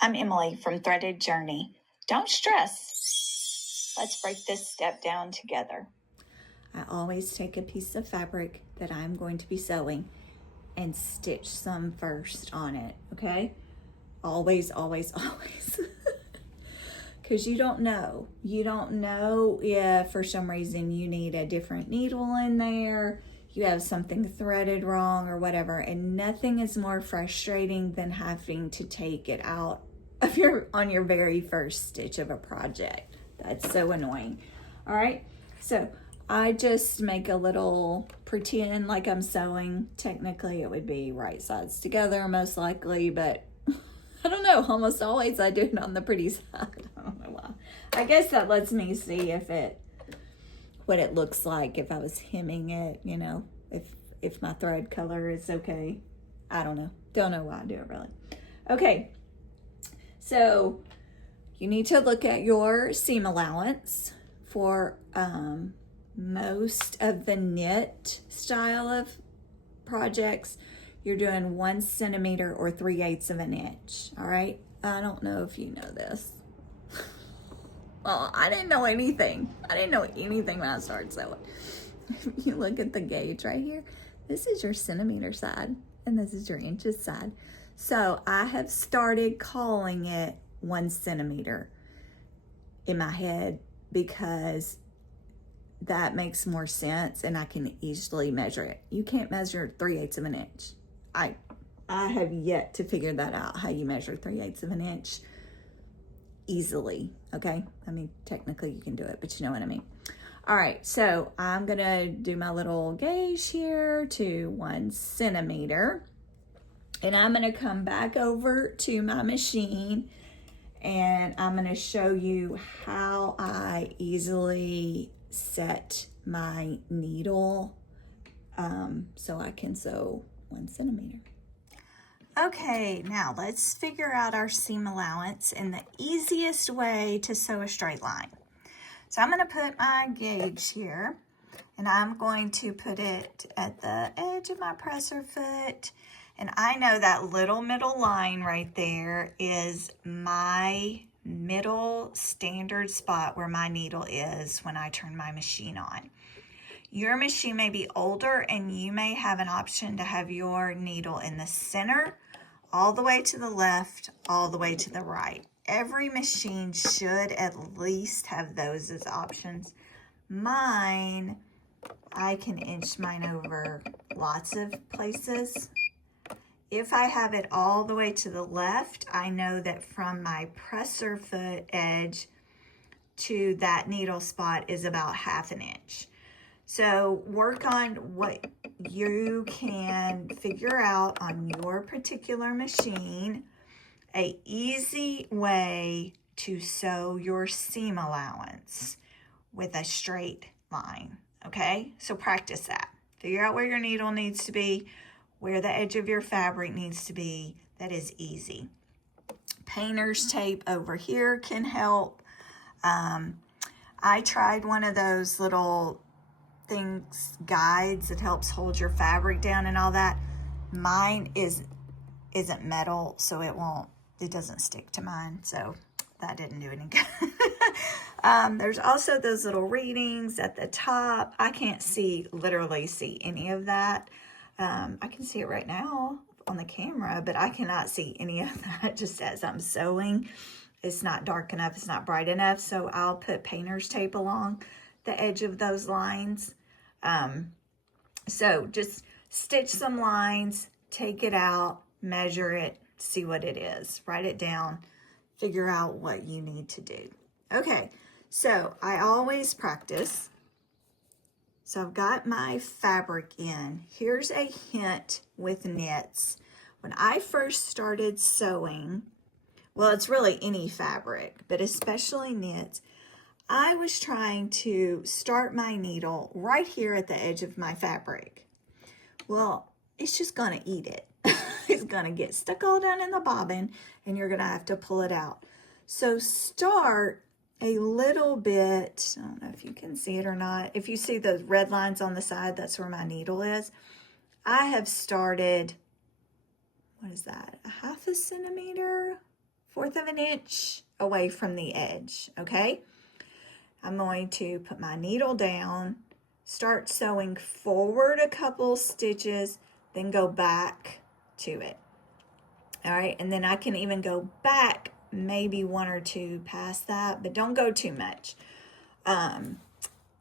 I'm Emily from Threaded Journey. Don't stress. Let's break this step down together. I always take a piece of fabric that I'm going to be sewing and stitch some first on it, okay? Always, always, always. Because you don't know. You don't know if for some reason you need a different needle in there, you have something threaded wrong or whatever, and nothing is more frustrating than having to take it out of on your very first stitch of a project. That's so annoying. All right, so I just make a little pretend like I'm sewing. Technically it would be right sides together most likely, but I don't know, almost always I do it on the pretty side. I don't know why. I guess that lets me see what it looks like if I was hemming it, you know, if my thread color is okay. I don't know. Don't know why I do it really. Okay, so you need to look at your seam allowance for most of the knit style of projects. You're doing 1 centimeter or 3/8 of an inch. All right. I don't know if you know this. Well, I didn't know anything. I didn't know anything when I started sewing. If you look at the gauge right here, this is your centimeter side and this is your inches side. So I have started calling it 1 centimeter in my head because that makes more sense and I can easily measure it. You can't measure 3/8 of an inch. I have yet to figure that out, how you measure 3/8 of an inch easily, okay? I mean, technically you can do it, but you know what I mean. All right, so I'm gonna do my little gauge here to 1 centimeter, and I'm gonna come back over to my machine and I'm gonna show you how I easily set my needle so I can sew 1 centimeter. Okay, now let's figure out our seam allowance and the easiest way to sew a straight line. So I'm going to put my gauge here and I'm going to put it at the edge of my presser foot. And I know that little middle line right there is my middle standard spot where my needle is when I turn my machine on. Your machine may be older and you may have an option to have your needle in the center, all the way to the left, all the way to the right. Every machine should at least have those as options. Mine, I can inch mine over lots of places. If I have it all the way to the left, I know that from my presser foot edge to that needle spot is about 1/2 inch. So work on what you can figure out on your particular machine. An easy way to sew your seam allowance with a straight line, okay? So practice that. Figure out where your needle needs to be, where the edge of your fabric needs to be. That is easy. Painter's tape over here can help. I tried one of those little guides that helps hold your fabric down and all that. Mine isn't metal, so it doesn't stick to mine, so that didn't do any good. There's also those little readings at the top. I can't literally see any of that. I can see it right now on the camera, but I cannot see any of that just as I'm sewing. It's not dark enough, it's not bright enough, so I'll put painter's tape along the edge of those lines. So just stitch some lines, take it out, measure it, see what it is, write it down, figure out what you need to do. Okay, so I always practice. So I've got my fabric in. Here's a hint with knits. When I first started sewing, well, it's really any fabric, but especially knits, I was trying to start my needle right here at the edge of my fabric. Well, it's just gonna eat it. It's gonna get stuck all down in the bobbin and you're gonna have to pull it out. So start a little bit, I don't know if you can see it or not. If you see those red lines on the side, that's where my needle is. I have started, what is that, 1/2 centimeter 1/4 of an inch away from the edge, okay? I'm going to put my needle down, start sewing forward a couple stitches, then go back to it. All right, and then I can even go back maybe 1 or 2 past that, but don't go too much.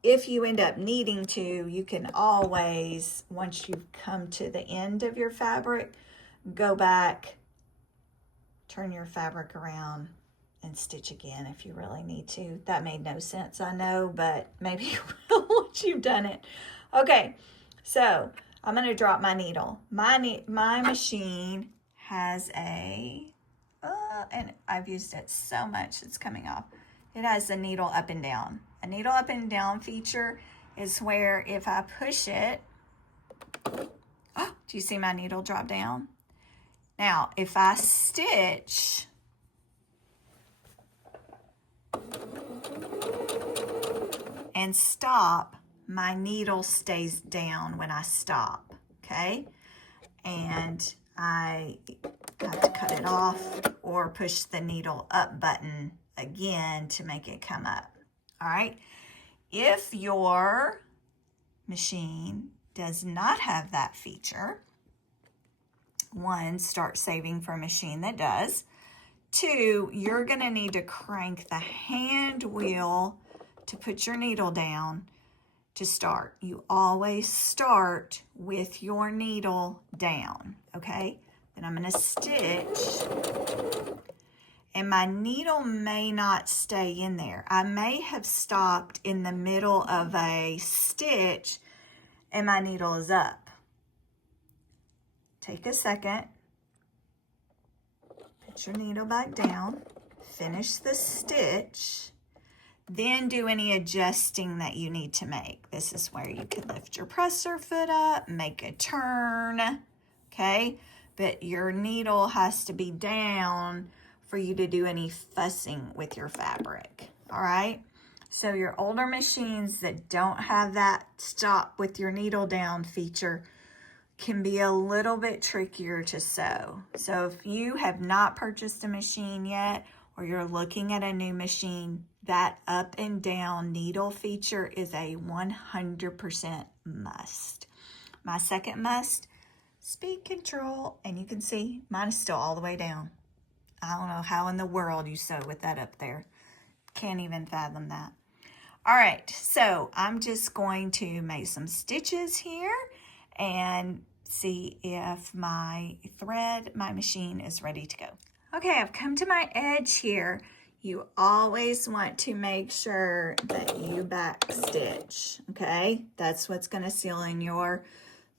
If you end up needing to, you can always, once you've come to the end of your fabric, go back, turn your fabric around, and stitch again if you really need to. That made no sense, I know, but maybe you will once you've done it. Okay, so I'm going to drop my needle. My machine has and I've used it so much, it's coming off. It has a needle up and down. A needle up and down feature is where if I push it, oh, do you see my needle drop down? Now, if I stitch, and stop, my needle stays down when I stop, okay? And I got to cut it off or push the needle up button again to make it come up, all right? If your machine does not have that feature, 1, start saving for a machine that does. 2, you're gonna need to crank the hand wheel to put your needle down to start. You always start with your needle down, okay? Then I'm gonna stitch, and my needle may not stay in there. I may have stopped in the middle of a stitch and my needle is up. Take a second, put your needle back down, finish the stitch, then do any adjusting that you need to make. This is where you can lift your presser foot up, make a turn, okay? But your needle has to be down for you to do any fussing with your fabric, all right? So your older machines that don't have that stop with your needle down feature can be a little bit trickier to sew. So if you have not purchased a machine yet, or you're looking at a new machine, that up and down needle feature is a 100% must. My second must, speed control, and you can see mine is still all the way down. I don't know how in the world you sew with that up there. Can't even fathom that. All right, so I'm just going to make some stitches here and see if my machine is ready to go. Okay, I've come to my edge here. You always want to make sure that you backstitch, okay? That's what's gonna seal in your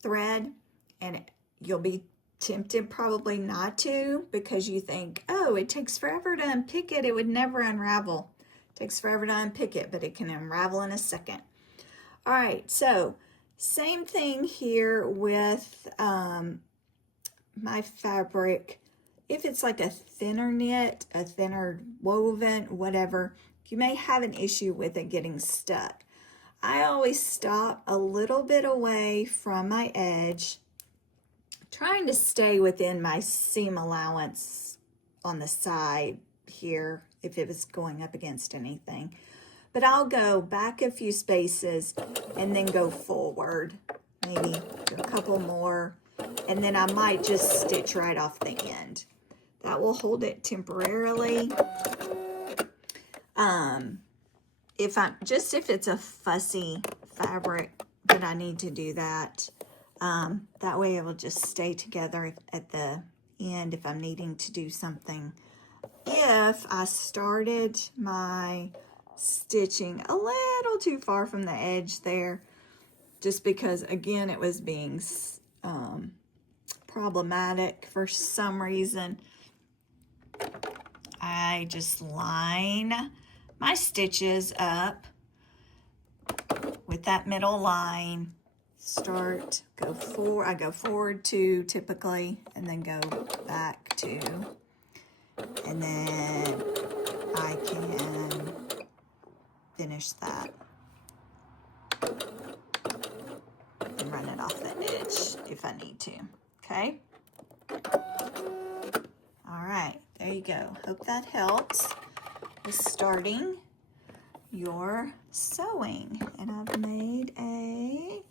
thread, and you'll be tempted probably not to because you think, oh, it takes forever to unpick it. It would never unravel. It takes forever to unpick it, but it can unravel in a second. All right, so same thing here with my fabric. If it's like a thinner knit, a thinner woven, whatever, you may have an issue with it getting stuck. I always stop a little bit away from my edge, trying to stay within my seam allowance on the side here if it was going up against anything. But I'll go back a few spaces and then go forward, maybe a couple more, and then I might just stitch right off the end. That will hold it temporarily. If it's a fussy fabric that I need to do that, that way it will just stay together at the end if I'm needing to do something. If I started my stitching a little too far from the edge there, just because again it was being problematic for some reason, I just line my stitches up with that middle line, go forward, I go forward 2 typically, and then go back 2, and then I can finish that and run it off the edge if I need to, okay? All right, there we go. Hope that helps with starting your sewing. And I've made a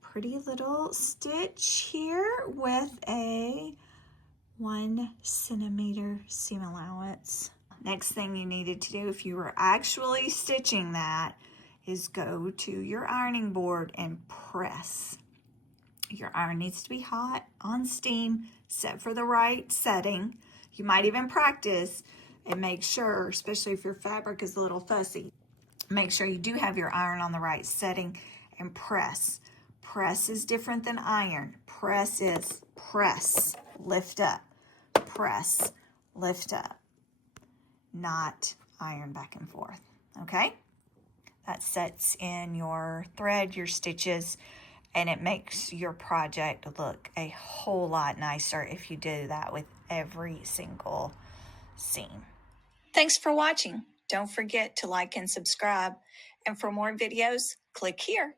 pretty little stitch here with a 1 centimeter seam allowance. Next thing you needed to do if you were actually stitching that is go to your ironing board and press. Your iron needs to be hot, on steam, set for the right setting. You might even practice and make sure, especially if your fabric is a little fussy, make sure you do have your iron on the right setting and press. Press is different than iron. Press is press, lift up, press, lift up, not iron back and forth, okay? That sets in your thread, your stitches, and it makes your project look a whole lot nicer if you do that with every single seam. Thanks for watching. Don't forget to like and subscribe. And for more videos, click here.